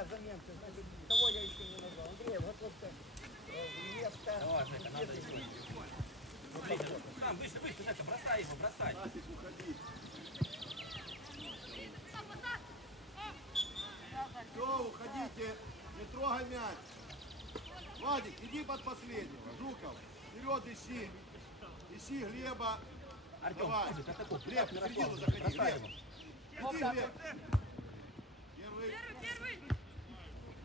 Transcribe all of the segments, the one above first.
какая заменка, значит, того я еще не назвал. Андрей, вот вот э, место. Давай, Жека, надо еще. Ближе. Там, выше, выше, Жека, бросай его, бросай. Стасик, уходи. Все, уходите. Не трогай мяч. Владик, иди под последнего. Жуков, вперед ищи. Ищи Глеба. Артем, Давай. Глеб, в середину заходи. Глеб. Иди, Глеб. Первый.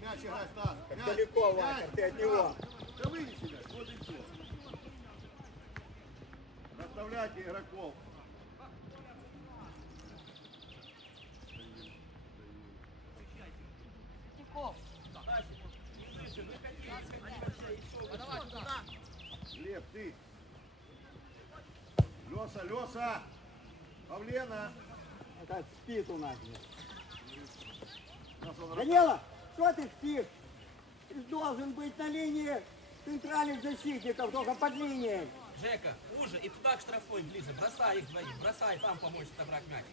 Мяч играй, Стас. Как далеко. Ваня, ты от него. Да вынеси мяч, вот и все. Расставляйте игроков. Глеб, ты. Леша, Леша. Павлена. Это спит у нас. Данила, что ты спишь? Ты должен быть на линии центральных защитников, только под линией. Жека, уже и туда к штрафной ближе. Бросай их двоих, бросай, там помочь отобрать мяч.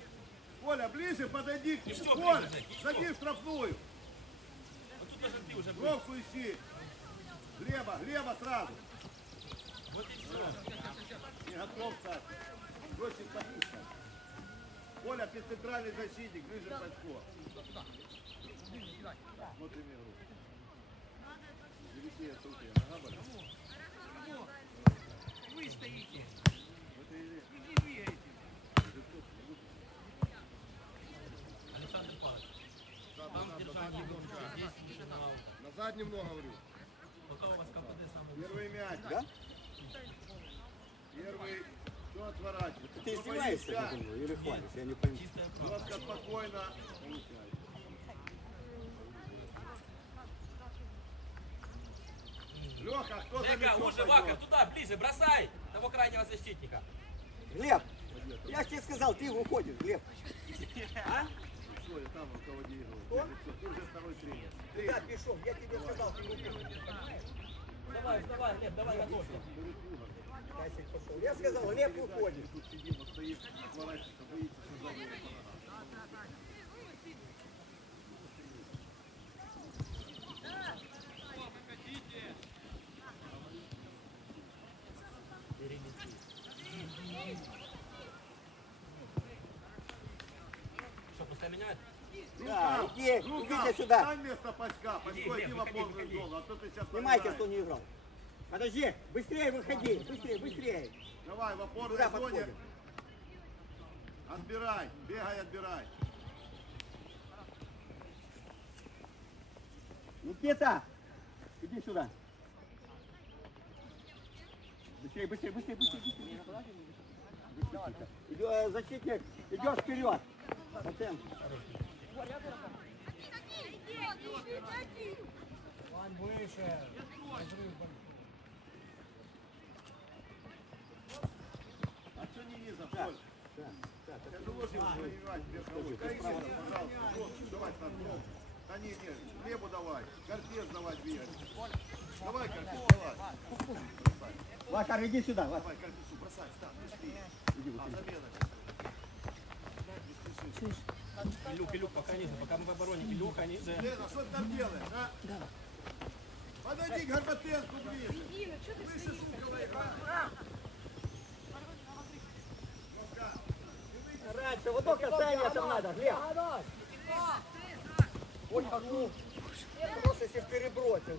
Коля, ближе подойди к Еще нему. ближе, Коля, Жек, еще. в штрафную. Вот тут даже ты уже был. Бровку ищи. Глеба, Глеба сразу. Вот и все. Не готов, Саша. Бросим позицию. Коля, ты центральный защитник, ближе к очко. Смотрим игру. Елисея, тут я, нога болит? Вы стоите, Вот и- не двигаете. Александр Павлович, там держать не громче, здесь мало. Назад немного, говорю. Пока у вас КПД самый Первый мяч. Да? Первый. Все отворачивается. Ты издеваешься надо мной или хвалишь? Я не пойму. Жестко, спокойно. Леха, кто за мячом уже Вака, туда, ближе, бросай того крайнего защитника. Глеб, я же тебе сказал, ты выходишь, Глеб. А? Всё, я там руководи игрой. Ты, уже второй тренер. Ты Куда пешел? Я тебе сказал, ты выходишь. Давай, вставай, Глеб, давай готовься. Я сказал, отворачивается, боится, что пускай меняет? Да, иди, рука, идите сюда. Стань вместо Паська. Пасько, Глеб, иди в опорную зону, а то ты сейчас Снимайте, кто не играл. Подожди, быстрее выходи, быстрее, быстрее. Давай, в опорной Куда зоне. подходим? Отбирай, бегай, отбирай. Никита, иди сюда. Быстрее, быстрее, быстрее, быстрее, быстрее. Иди, э, Защитник, идешь вперед. Центру. Вань, выше. А что не низом, Коль? Так, так, Я же ложил воевать без головы. Дай низом, пожалуйста. Вот, давай, Стас, ну. Да не, не, Глебу давай. Картез давай двигай. Давай, Картез, давай. Вакар, иди сюда. Давай, Картезу, бросай, Стас, быстрее. Иди А, быстрее. замена. Илюк, Илюк, пока ниже, пока мы в обороне. Илюха, ниже. Лена, что ты там делаешь, а? Да. Подойди к Горбатенку ближе. Выше Жукова игра. Раньше, вот то касание там надо, Глеб. Ой, как ну. Просто если перебросил.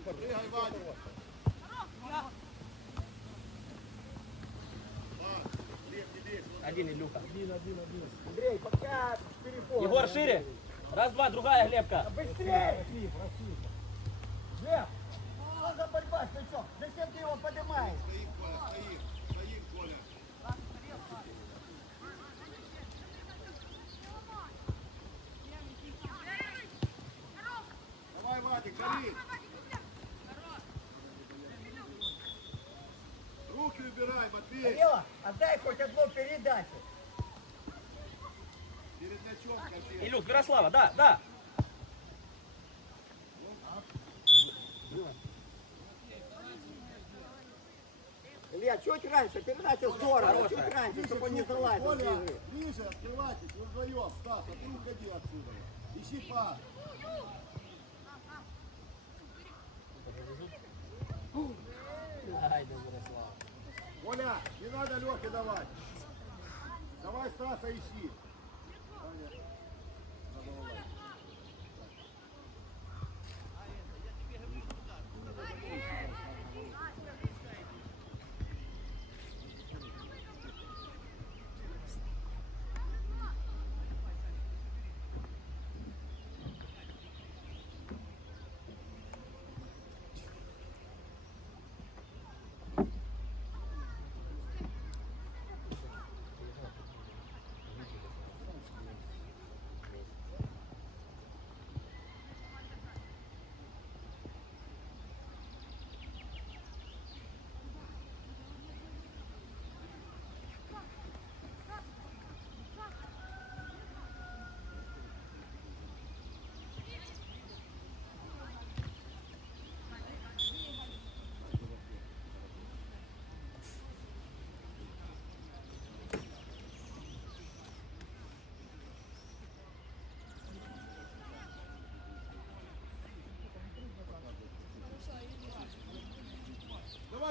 А, Глеб, не бей. Один Илюха. Андрей, пока переход. Егор, шире. Раз, два, другая, Глебка. Быстрее! Глеб, что за борьба с мячом? Зачем ты его поднимаешь? Стоим, Коля, стоим. Стоим, Коля. Давай, Вадик, гори. Руки убирай, Матвей. Данила, отдай хоть одну передачу. Перед мячом, Картез. Илюк, Ярослава, да, да. Илья, чуть раньше, передача здорово, чуть раньше, чтобы он не залазил. Коля, ближе, открывайтесь, вы вдвоем, Стас, а ты уходи отсюда. Ищи пас. Коля, не надо Лехе давать. Давай Стаса ищи.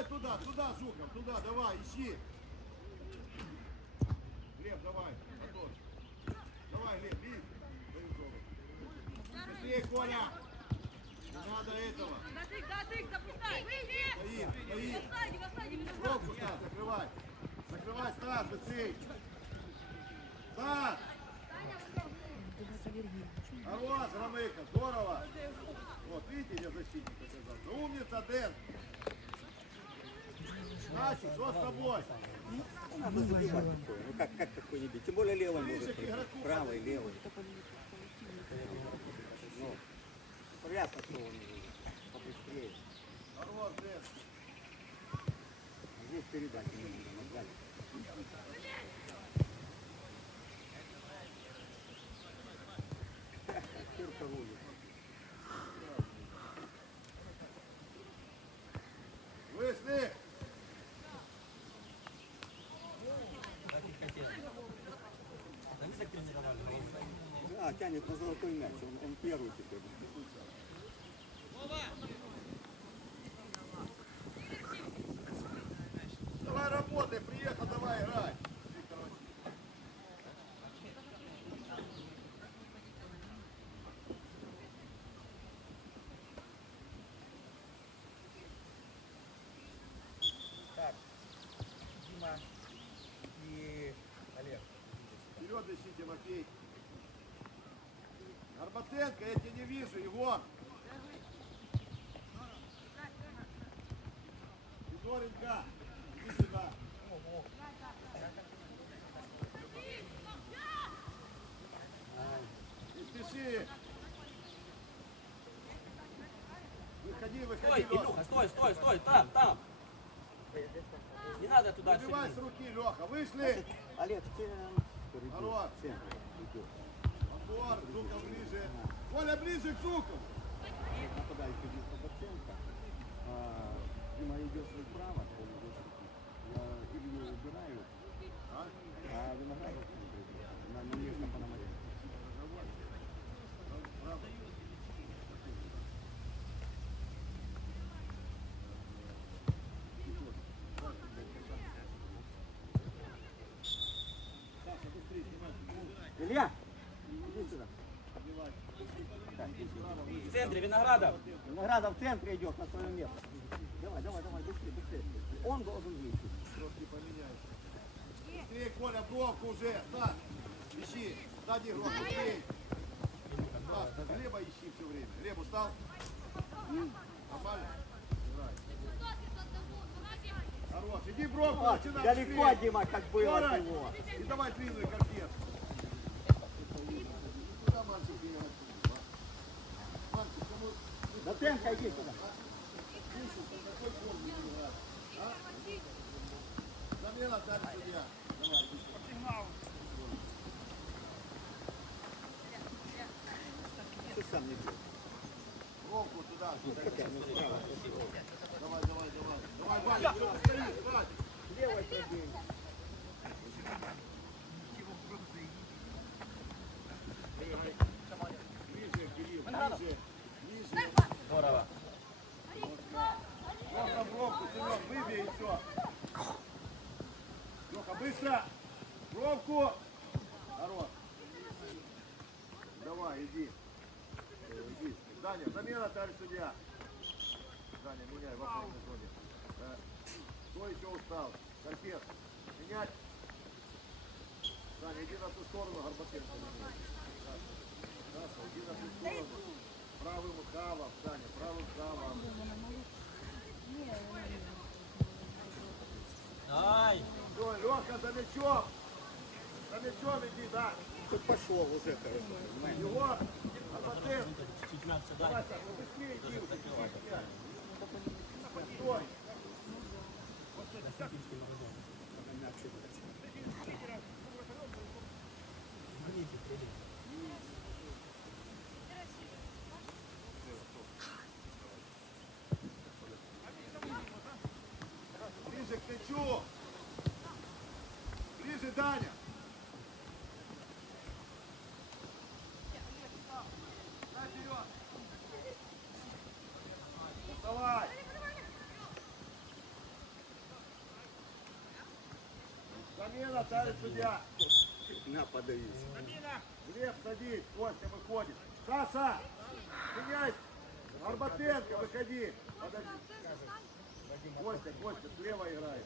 Давай туда, туда, Жуков, туда, давай, ищи. Глеб, давай, Антон. Давай, Глеб, бей. Быстрее, Коля. Не надо этого. Датык, датык, запускай! Стоит, стоит. Не Пробку, Стас, закрывай. Закрывай, Стас, быстрее. Стас! Хорош, Ромейка, здорово. Вот, видите, я защитник оказался. Ну, умница, Дэн. Настя, что с тобой? Надо забивать такое. Ну как, как такое не бить? Тем более левый может. Правый, левый. Ну, понятно, что он побыстрее. Здесь передать не нужно. Да, тянет на золотой мяч. Он, он первый теперь. Давай работай, приехал, давай, играй. Так, Дима и Олег. Вперед ищите, Макей. Горбатенко, я тебя не вижу, Егор. Егоренко, иди сюда. Не спеши. Выходи, Стой, выходи, Леха. Илюха, стой, стой, стой, там, там. Не надо туда Забивай с руки, Леха. Вышли. Олег, в центр. Отбор, Жуков ближе. Коля, ближе к Жукову. Нападающий идет по. А, Дима идет вправо, он идет. Я Илью убираю, А? а Виноградов. На на место Пономаренко. Илья, иди сюда. Так, иди сюда. В центре Виноградов. Виноградов в центре идет на свое место. Давай, давай, давай, быстрее, быстрее. Он должен выйти. Просто поменяйся. Быстрее, Коля, бровку уже. Так, ищи. Сзади игрок, быстрее. Так, Глеба ищи все время. Глеб устал? Нормально? Хорош. Иди бровку, О, начинай далеко, быстрее. Дима, как было от него. И давай длинную картину. Куда мальчик бегает? Мальчик, кому Доценко, иди сюда. замена дальше судья? Давай, иди сюда. Ты сам не бьешь. Бровку туда. Хотя, ну, справа. Давай, давай, давай. Давай, Ваня, все, стоит, Ваня. Левой пробей. Ближе, Кирилл, ближе. Ближе. Здорово. Просто бровку, Семен, выбей и все. Дивися! Бровку! Хорош! Давай, иди. Иди. Даня, замена, товарищ судья. Даня, меняй в опорной зоне. Да. Кто еще устал? Карпец. Менять. Даня, иди на ту сторону, Горбатенко. Хорошо, иди на ту сторону. Правым хавом, Даня, правым хавом. Ай! Все, Леха, за мячом. За мячом иди, да. Тут пошел уже, короче. Его, Горбатенко. Чуть дай. Вася, ну быстрее иди, уже. Стой к мячу. Ближе, Даня. Дай вперед. Вставай. Замена, товарищ судья. На, подавился. Глеб, садись. Костя выходит. Саша, меняйся. Арбатенко, выходи. Подожди. Костя, Костя, слева играет.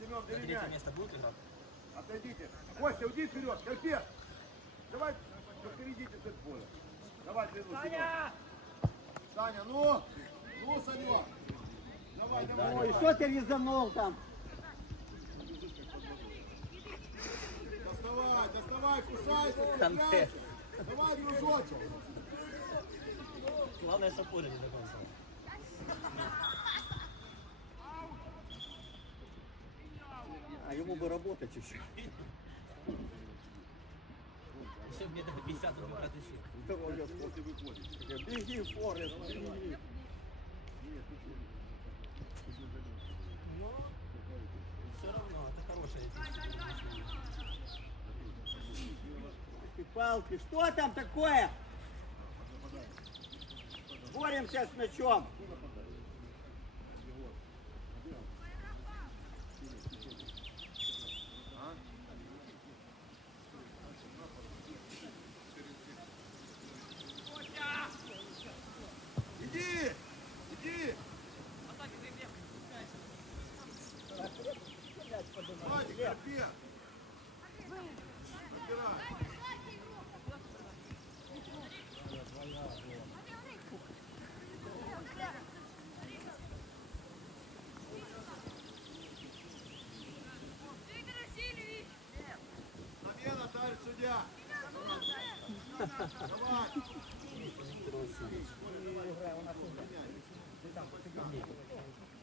Семен, деревянь. место будет играть? Отойдите. Костя, уйди вперед. Терпец. Давай впередите с поля. Давай, длину, Саня! Саня, ну! Ну, Санек! Давай, давай, Ой, давай. что ты резанул там? Доставай, доставай, кусайся, цепляйся. Давай, дружочек. Главное, сапоги не до конца. А ему бы работать еще. Еще метров 50 уже протащил. Здоровья Вот и выходит. Беги, Форест, беги. Все равно, это хорошая идея. Палки, что там такое? Боремся с мячом. Иди! Иди! Вадик, терпи! Разбирай. Виктор Васильевич! Замена, товарищ судья. Давай.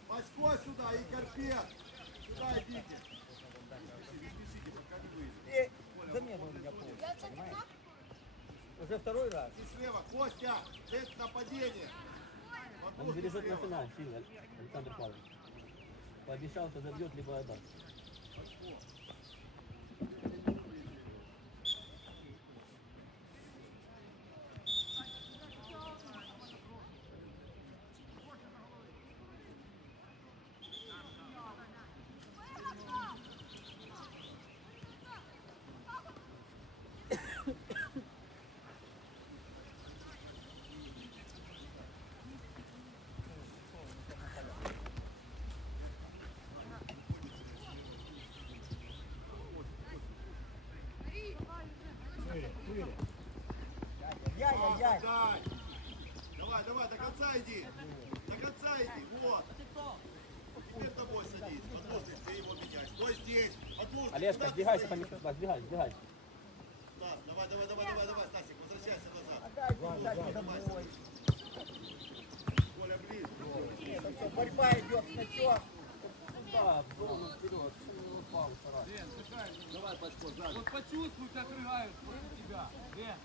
Пасько сюда и Карпет. Сюда идите. Спешите, пока не выйдет. Замену у меня полностью, Уже второй раз. И слева. Костя, цель нападение. Он бережет на финал, сильно, Александр Павлович. Пообещал, что забьет, либо отдаст. Яй-яй-яй. Давай, давай, до конца иди. До конца иди. Вот. Теперь тобой садись. Подложник, ты его меняй. Стой здесь. Подложник. Олежка, сбегайся, стоишь? помешай, сбегай, сбегай. Стас, давай, давай, давай, давай, давай, Стасик, возвращайся назад. Отдай, отдай домой. Коля, ближе. Это все, борьба идет с мячом. Да, вперед упал, старайся. Лен, дышай. Давай, Пачко, сзади. Вот почувствуй, как рыгают против тебя. Лен,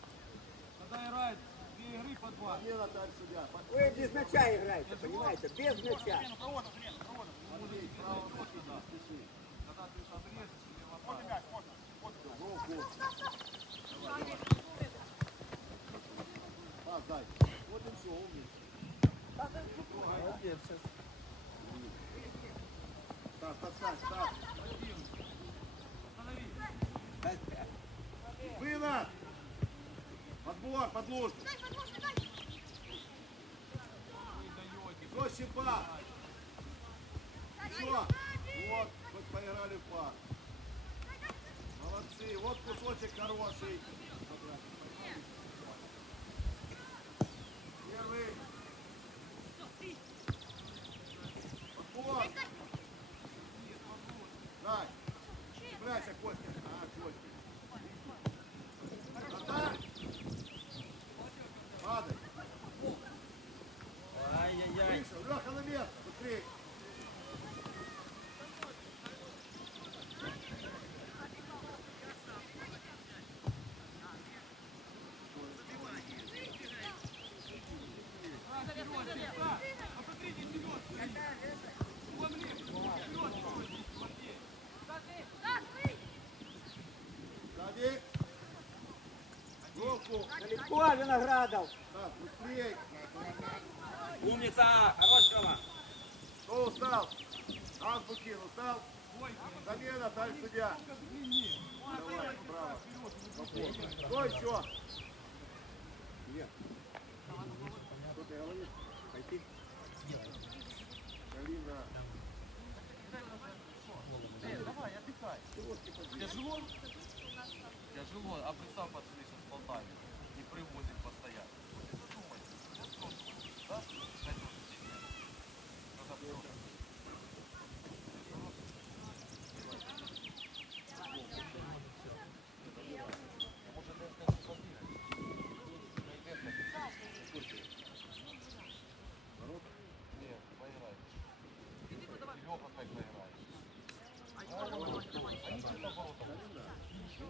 когда играет две игры по два. Лена там себя. Вы без мяча играете, понимаете? Без мяча. Лена, кого-то, Лена, кого-то. Смотри, право ноги не спеши. Когда ты отрежешь, тебе лопать. Можно мяч, можно. Можно. Давай, давай. А, дай. Вот он все, умница. Молодец сейчас. Так, так, так, так. Подбор, подложку. Проще пас. Все. Вот, мы поиграли в пас. Молодцы. Вот кусочек хороший. Первый. Подбор. Дай. Цепляйся, Костя. А, Костя. Отдай. Падай. Ай-яй-яй. Миша, Леха на место. Быстрее. Сзади. Руку. Далеко, Виноградов. Так, быстрее. Умница! Хорош, Тёма! Кто устал? Азбу кинул, устал? Замена, дальше судья. Давай, браво. Кто еще? Нет. Что ты говоришь? Пойти? Галина. Тяжело? Тяжело. А представь, пацаны, сейчас в Полтаве. Не привозят постоянно. Ты задумайся. Вот что да? Надежно тебе. Когда просто. Нет, поиграй. Леха как поиграет. Все.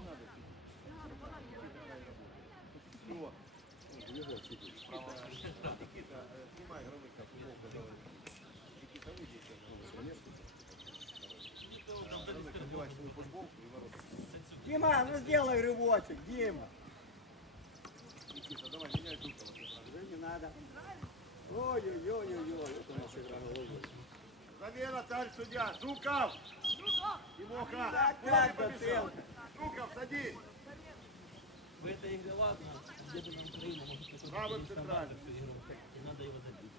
Никита, э, снимай игровых, как футболку давай. Никита, выйди сейчас на место. Давай, надевай свою футболку и ворота. Дима, ну сделай рывочек, Дима. Никита, давай, меняй Жукова. Уже не надо. Ой-ой-ой-ой-ой, это у нас игра головой. Замена, таль, судья. Жуков! Так, так, доценка. Жуков, садись! В этой игре ладно, где-то на Украине, может, какой-то центральный. и надо его забить.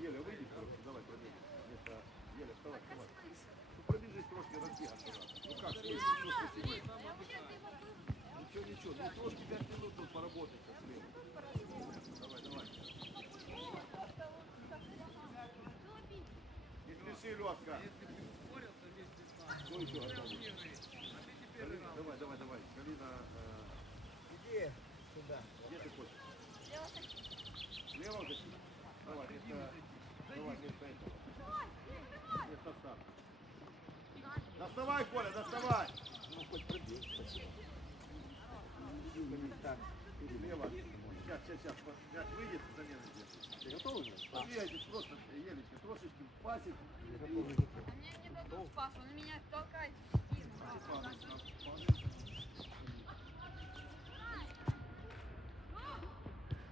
Еля, выйди просто, давай, пробеги. Вместо Еля, вставай, вставай. Ну, пробежись трошки, разбега туда. Ну как, ничего. Ничего, ну трошки 5 минут тут поработать как следует. Давай, давай. Не спеши, Лёшка. Кто еще готовый? Галина, Давай, давай, давай. Галина, э, Иди сюда. где ты хочешь? Слева вот здесь? Давай, вместо, давай, вместо этого. Вместо старта. Доставай, Коля, доставай. Ну, хоть пробей, спасибо. Так, Слева. Сейчас, сейчас, сейчас. Мяч выйдет, замена здесь. ты готов уже? Подвигайтесь просто, Елечка, трошечки пасик. Мне не дадут пас, он меня толкает.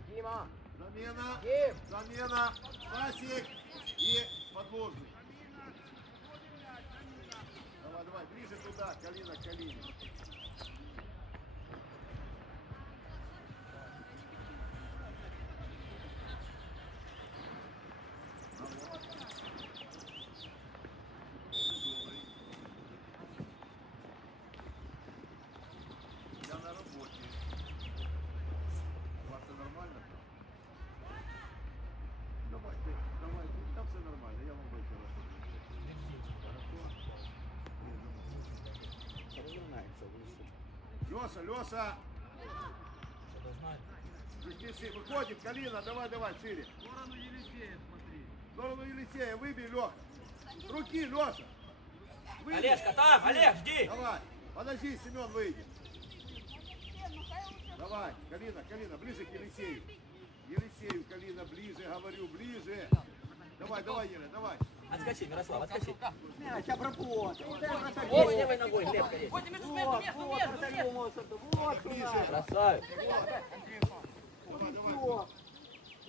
Дима, Замена. Дим. Замена. Пасик и подложник. Давай, давай, ближе туда, Калина, к Калине. Я на работе. У вас все нормально? Давайте, давайте, там все нормально, я вам выкину. разогнается выше. Леша, Леша, Что-то знает. не спеши, выходим, Калина, давай, давай, шире. В сторону Елисея смотри. В сторону Елисея, выбей, Леха. Руки, Леша. Выбей. Олежка, там, Олег, жди! Давай, подожди, Семен выйдет. Давай, Калина, Калина, ближе к Елисею. Елисею, Калина, ближе, говорю, ближе. Давай, давай, Еля, давай. Отскочи, Мирослав, отскочи. Мяч обработал. Вот вратарю. левой ногой, Глеб, конечно. Вот, вот, вратарю, вот, это, вот сюда. Красавец. Все.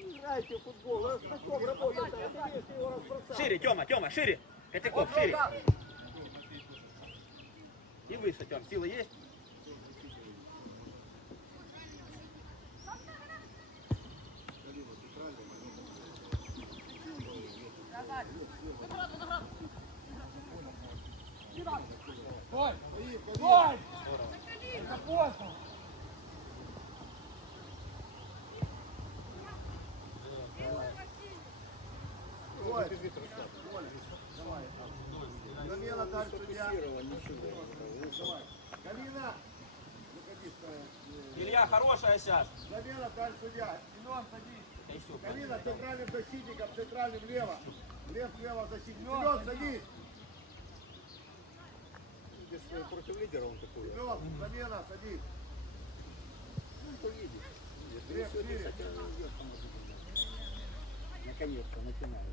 играете в футбол. Мячом работаете, а ты видишь, ты его разбросал. Шире, Тёма, Тёма, шире. Катяков, шире. И выше, Тём, сила есть? Замена дальше. Давай. Галина. Илья, хорошая сейчас. Замена дальше судья. Семен, садись. Галина центральным защитником, центральным лево. Лев лево защитник. Семен, садись. Э, Против лидера он такой. Семен, замена, садись. Ну, поедет. Может быть. Наконец-то начинает.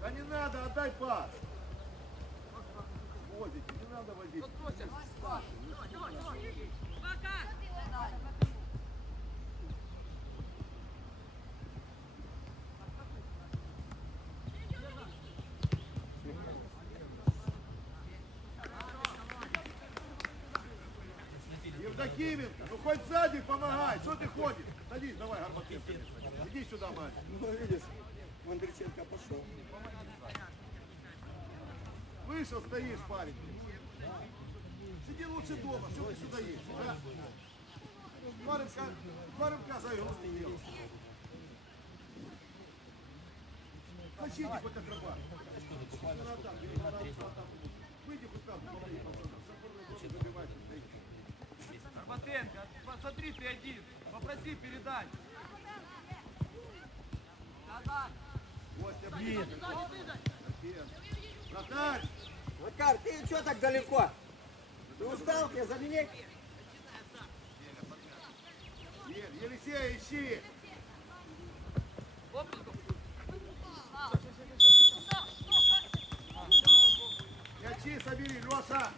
Да не надо, отдай пас. Возите, не надо возить. Евдокименко, сзади помогай, что ты ходишь? Садись, давай, Горбатенко. Иди сюда, мать. Ну, видишь, Мандриченко пошел. Вышел, стоишь, парень. Сиди лучше дома, что ты сюда едешь, а? Рывка, два рывка за игру сделал. Тащите хоть акробат. Ну. Выйди брод забивайте, Батенко, посмотри, ты один. Попроси передать. Назад. Костя, блин. Натарь! Макар, ты что так далеко? Ты устал? Я заменяй. Елисей, ищи! Мячи собери, Леша!